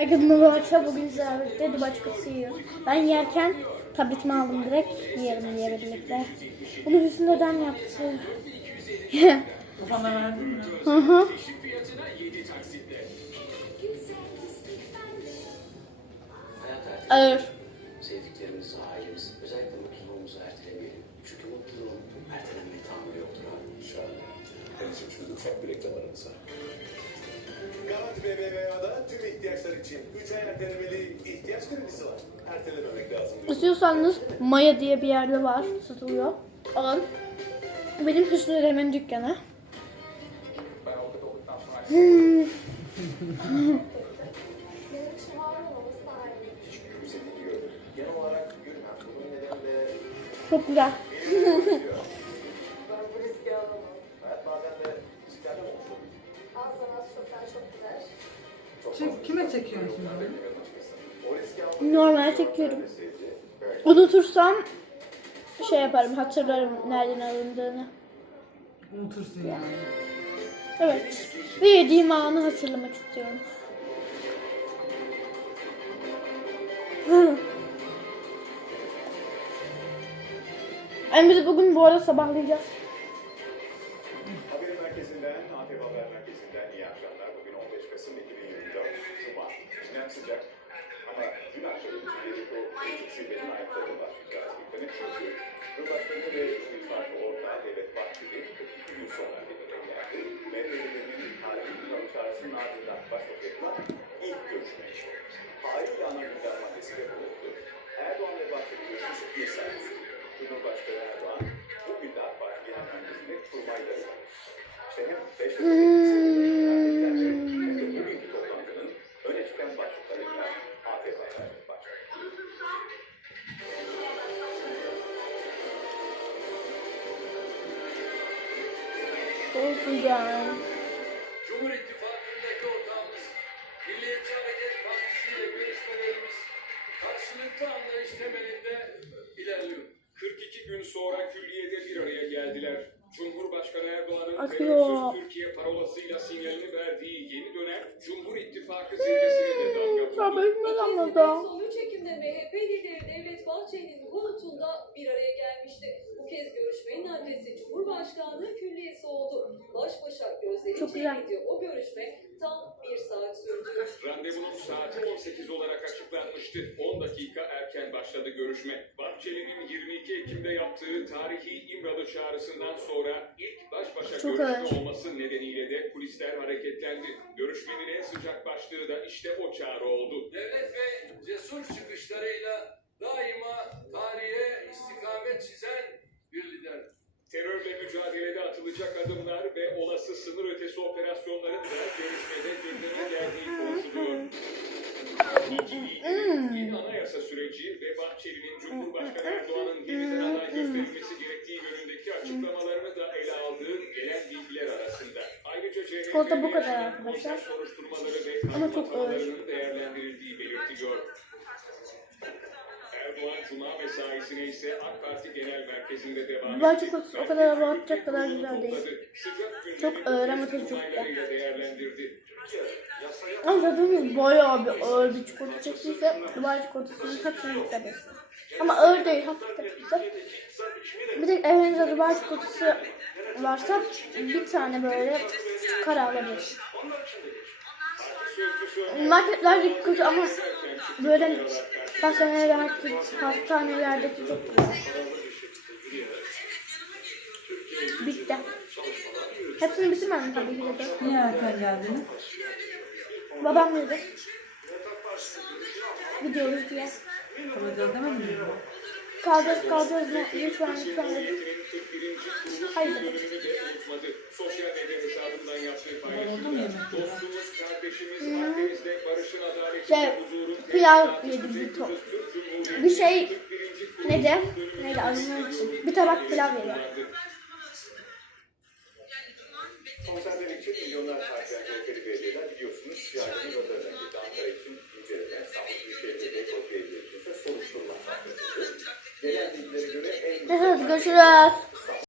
Herkese merhaba arkadaşlar. Bugün birlikte Dubai çikolatası yiyoruz. Ben yerken tabletimi aldım direkt. Yiyelim diye birlikte. Bunu Hüsnü neden yaptı? Kafana verdin mi? Hı hı. Ağır. Sevdiklerimiz, ailemiz, özellikle mutluluğumuzu ertelemeyelim. Çünkü mutluluğun ertelenmeye tahammülü yoktur abi. İnşallah. Deniz'im şimdi ufak bir reklam aramız var. Garanti BBVA'da tüm ihtiyaçlar için 3 ay ertelemeli ihtiyaç kredisi var. Ertelememek lazım diyor. İstiyorsanız Maya diye bir yerde var. Satılıyor. Alın. Benim Hüsnü Demir'in dükkanı. Hmm. Seni diyor. kime çekiyorsun şimdi? Normal çekiyorum. Unutursam şey yaparım. Hatırlarım nereden alındığını. Unutursun yani. Evet. Ve yediğim anı hatırlamak istiyorum. Yani biz bugün bu arada sabahlayacağız. Haber merkezinden, ATV Haber Merkezi'nden iyi akşamlar. Bugün 15 Kasım 2024 Cuma. Nem sıcak ama dün akşam o zirvenin ayakları var. Biraz dikkat çünkü Cumhurbaşkanı ve İttifakı ortağı Devlet Bahçeli 42 gün sonra bir araya geldi. Tarihi Yunan çağrısının ardından başbakan yapılan ilk görüşme. Haliyle ana gündem maddesi de bu oldu. Erdoğan ve Bahçeli görüşmesi bir saat. Cumhurbaşkanı Erdoğan bugün de AK Parti Genel Merkezi'nde kurmayla hem beş Çok güzel. Cumhur İttifakı'ndaki ortağımız Milliyetçi Hareket Partisi ile görüşmelerimiz karşılıklı anlayış temelinde ilerliyor. 42 gün sonra külliyede bir araya geldiler. Cumhurbaşkanı Erdoğan'ın terörsüz Türkiye parolasıyla sinyalini verdiği yeni dönem Cumhur İttifakı zirvesine de damga vurdu. Sabah ben Son anladım. 3 Ekim'de MHP lideri Devlet Bahçeli'nin Hunut'unda bir araya gelmişti. Bu kez görüşmenin adresi Cumhurbaşkanlığı Oldu. Baş başa gözleri Çok güzel. çekildi. O görüşme tam bir saat sürdü. Randevunun saati 18 olarak açıklanmıştı. 10 dakika erken başladı görüşme. Bahçeli'nin 22 Ekim'de yaptığı tarihi İmralı çağrısından sonra ilk baş başa Çok görüşme ağır. olması nedeniyle de kulisler hareketlendi. Görüşmenin en sıcak başlığı da işte o çağrı oldu. Devlet ve cesur çıkışlarıyla görüşmede gündeme geldiği konuşuluyor. Yeni anayasa süreci ve Bahçeli'nin Cumhurbaşkanı Erdoğan'ın yeniden aday gösterilmesi gerektiği yönündeki açıklamalarını da ele aldığı gelen bilgiler arasında. Ayrıca bu kadar arkadaşlar. soruşturmaları Ama çok ağır. değerlendirildiği belirtiliyor. Erdoğan Cuma mesaisine ise AK Parti Genel Merkezi'nde devam etti. o kadar abartacak kadar güzel değil. Çok değerlendirdi. Ama tadımız bayağı bir ağır bir çikolata çektiyse Dubai çikolatasının hepsini yükseliriz. Ama ağır değil, hafif tepkisi. Bir de evinizde Dubai çikolatası varsa bir tane böyle kara alabilir. Marketlerdeki kötü ama böyle hastanelerdeki, hastanelerdeki çok güzel. Bitti. Hepsini bitirmedim tabii ki de. Niye erken geldiniz? Babam dedi. Gidiyoruz diye. Kalacağız demediniz mi? Kalacağız kalacağız ne? Lütfen lütfen dedim. Hayır dedim. De. Sosyal medya hesabından yaptığı Oldu mu paylaşımda yemek? dostumuz, kardeşimiz, Akdeniz'de barışın, adaletin, huzurun, pilav yedim bir to- Türk Cumhuriyeti Bir şey 41. kuruluş neydi? bölümünü Neydi adını unuttum. Bir tabak pilav yedim. Milyonlar harcayan CHP'li belediyeler biliyorsunuz yargının önlerine gitti. Ankara için inceleme, İstanbul Büyükşehir Belediye Belediye için ise soruşturma başlatıldı. Gelen bilgilere göre en görüşürüz.